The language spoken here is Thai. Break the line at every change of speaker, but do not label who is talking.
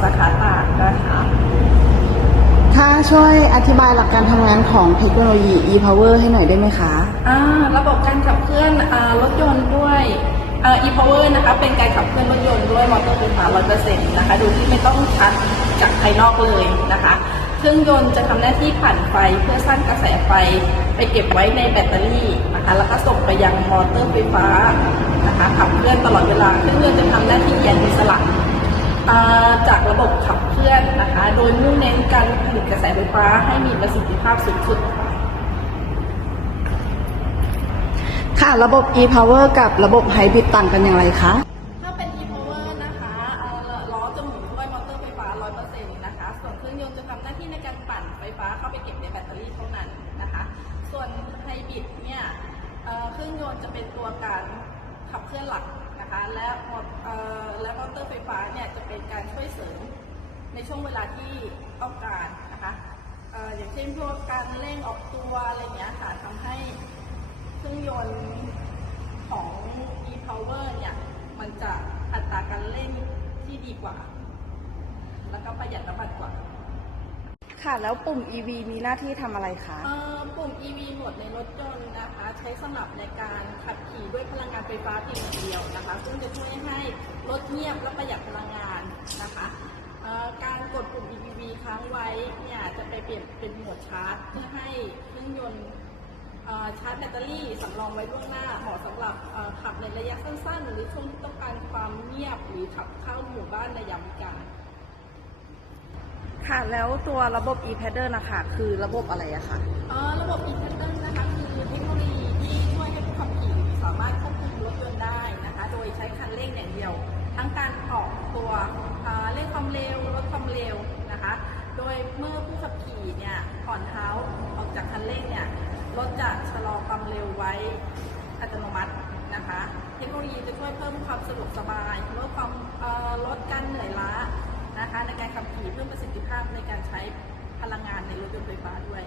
สาขาตากนะคะ
ค่ะช่วยอธิบายหลักการทำงานของเทคโนโลยี e-power ให้หน่อยได้ไหมคะ
อ่าระบบการขับเคลื่อนอรถยนต์ด้วยอ e-power นะคะเป็นการขับเคลื่อนรถยนต์ด้วยมอเตอร์ไฟฟ้า 100%นะคะโดยที่ไม่ต้องชาร์จจากภายนอกเลยนะคะเครื่องยนต์จะทำหน้าที่ผ่านไฟเพื่อสร้างกระแสไฟ ไปเก็บไว้ในแบตเตอรี่นะคะแล้วก็ส่งไปยังมอเตอร์ไฟฟ้านะคะขับเคลื่อนตลอดเวลาเครื่องยนต์จะทำหน้าที่เย็นอิสระ จากระบบขับเคลื่อนนะคะ โดยมุ่งเน้นการผลิตกระแสไฟฟ้าให้มีประสิทธิภาพสูงสุด
ค่ะ ระบบ e-power กับระบบไฮบริดต่างกันอย่างไรคะ
ถ้าเป็น e-power นะคะเอ่อล้อจะหมุนด้วยมอเตอร์ไฟฟ้า 100%นะคะ ส่วนเครื่องยนต์จะทำหน้าที่ในการปั่นไฟฟ้าเข้าไปเก็บในแบตเตอรี่เท่านั้นนะคะ ส่วนไฮบริดเนี่ยเอ่อเครื่องยนต์จะเป็นตัวการ ขับเคลื่อนหลักนะคะและมอเอ่อและมอเตอร์ไฟฟ้าเนี่ยจะเป็นการช่วยเสริมในช่วงเวลาที่ต้องการนะคะเอ่ออย่างเช่นพวกการเร่งออกตัวอะไรอย่างเงี้ยค่ะทำให้เครื่องยนต์ของ e-power เนี่ยมันจะอัตราการเร่งที่ดีกว่า แล้วก็ประหยัดน้ำมันกว่า
ค่ะแล้วปุ่ม EV มีหน้าที่ทำอะไรคะ
เอ่อปุ่ม EV โหมดในรถยนต์นะคะ ใช้สำหรับในการขับขี่ด้วยพลังงานไฟฟ้าเพียงอย่างเดียวนะคะ ซึ่งจะช่วยให้รถเงียบและประหยัดพลังงานนะคะเอ่อการกดปุ่ม EV ค้างไว้เนี่ยจะไปเปลี่ยนเป็นโหมดชาร์จ เพื่อให้เครื่องยนต์เอ่อชาร์จแบตเตอรี่สำรองไว้ล่วงหน้าเหมาะสำหรับเอ่อขับในระยะสั้นๆ หรือช่วงที่ต้องการความเงียบหรือขับเข้าหมู่บ้านในยามวิกาล
ค่ะแล้วตัวระบบ e-paddle นะคะคือระบบอะไรอะคะ
เอ่อระบบ e p a d d l e นะคะคือเทคโนโลยี ที่ช่วยให้ผู้ขับขี่สามารถควบคุมรถยนต์ได้นะคะ โดยใช้คันเร่งอย่างเดียว ทั้งการออกตัวเร่งความเร็วลดความเร็วนะคะ โดยเมื่อผู้ขับขี่เนี่ยก่อนเท้าออกจากคันเร่งเนี่ยรถจะชะลอความเร็วไว้อัตโนมัตินะคะ เทคโนโลยีจะช่วยเพิ่มความสะดวกสบายลดความลดการเหนื่อยล้านะคะในการขับขี่เพิ่มประสิทธิภาพในการใช้พลังงานในรถยนต์ไฟฟ้าด้วย